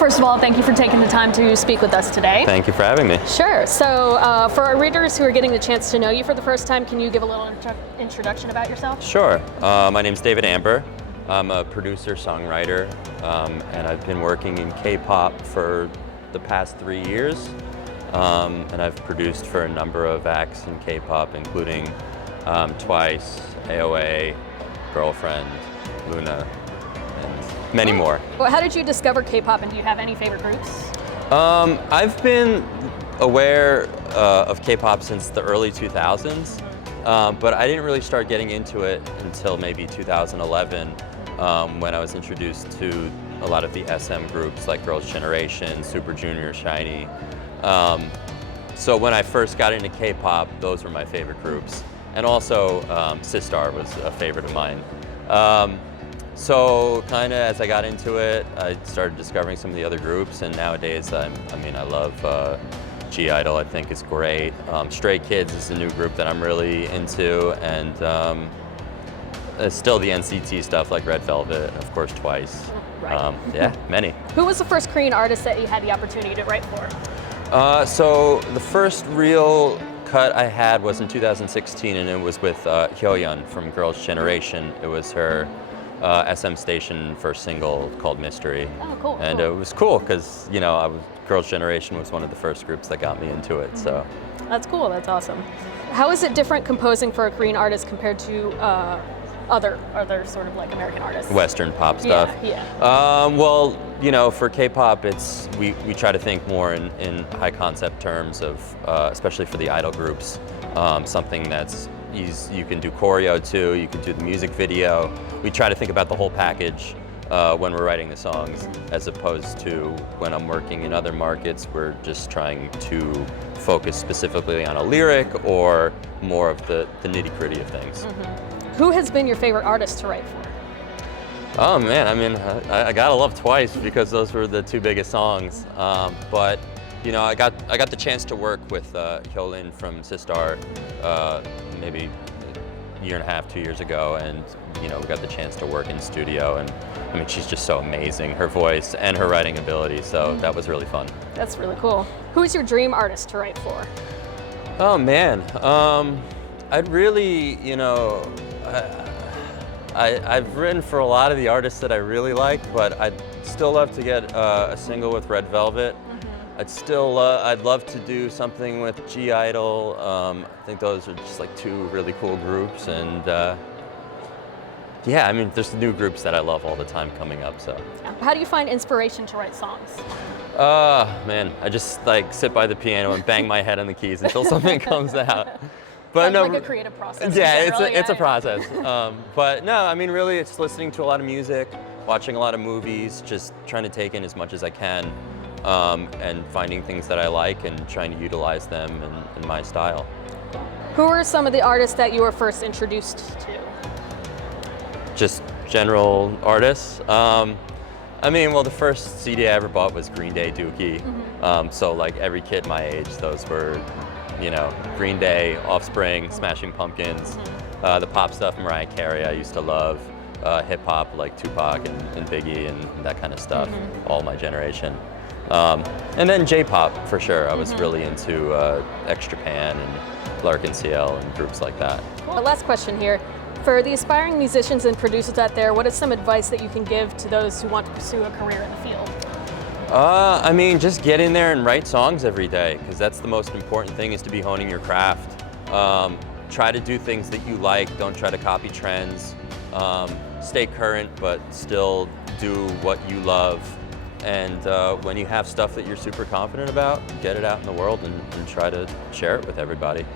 first of all, thank you for taking the time to speak with us today. Thank you for having me. Sure. So for our readers who are getting the chance to know you for the first time, can you give a little introduction about yourself? Sure. My name's David Amber. I'm a producer, songwriter, and I've been working in K-pop for the past 3 years. And I've produced for a number of acts in K-pop, including Twice, AOA, Girlfriend, Luna, and many more. Well, how did you discover K-pop, and do you have any favorite groups? I've been aware of K-pop since the early 2000s, but I didn't really start getting into it until maybe 2011, when I was introduced to a lot of the SM groups like Girls' Generation, Super Junior, SHINee. So when I first got into K-pop, those were my favorite groups. And also, Sistar was a favorite of mine. So kind of as I got into it, I started discovering some of the other groups, and nowadays, I love G-Idol. I think is great. Stray Kids is a new group that I'm really into, and still the NCT stuff like Red Velvet, of course, Twice. Right. Yeah, many. Who was the first Korean artist that you had the opportunity to write for? So the first real cut I had was in 2016, and it was with Hyoyeon from Girls' Generation. It was her SM Station first single called Mystery. Oh, cool. And cool. it was cool because, Girls' Generation was one of the first groups that got me into it, so. That's cool, that's awesome. How is it different composing for a Korean artist compared to other sort of like American artists? Western pop stuff? Yeah. Well, for K-pop, we try to think more in high concept terms of, especially for the idol groups, something that's you can do choreo to, you can do the music video. We try to think about the whole package when we're writing the songs, as opposed to when I'm working in other markets, we're just trying to focus specifically on a lyric or more of the nitty-gritty of things. Mm-hmm. Who has been your favorite artist to write for? Oh man, I gotta love Twice because those were the two biggest songs. But I got the chance to work with Hyolyn from Sistar maybe a year and a half, 2 years ago, and we got the chance to work in studio, and she's just so amazing, her voice and her writing ability, so that was really fun. That's really cool. Who is your dream artist to write for? Oh man, I'd really, I've written for a lot of the artists that I really like, but I'd still love to get a single with Red Velvet. I'd love to do something with G-Idol. I think those are just like two really cool groups, and there's new groups that I love all the time coming up, so. How do you find inspiration to write songs? Man, I just sit by the piano and bang my head on the keys until something comes out. But Sounds like a creative process. Yeah, it's a process. But no, really it's listening to a lot of music, watching a lot of movies, just trying to take in as much as I can, and finding things that I like and trying to utilize them in my style. Who are some of the artists that you were first introduced to? Just general artists. Well, the first CD I ever bought was Green Day, Dookie. Mm-hmm. So like every kid my age, those were, Green Day, Offspring, Smashing Pumpkins, the pop stuff, Mariah Carey I used to love, hip hop like Tupac and Biggie and that kind of stuff, all my generation. And then J-pop for sure. I was really into X Japan and Larkin CL and groups like that. Well, last question here. For the aspiring musicians and producers out there, what is some advice that you can give to those who want to pursue a career in the field? Just get in there and write songs every day, because that's the most important thing, is to be honing your craft. Try to do things that you like. Don't try to copy trends. Stay current, but still do what you love. And when you have stuff that you're super confident about, get it out in the world and try to share it with everybody.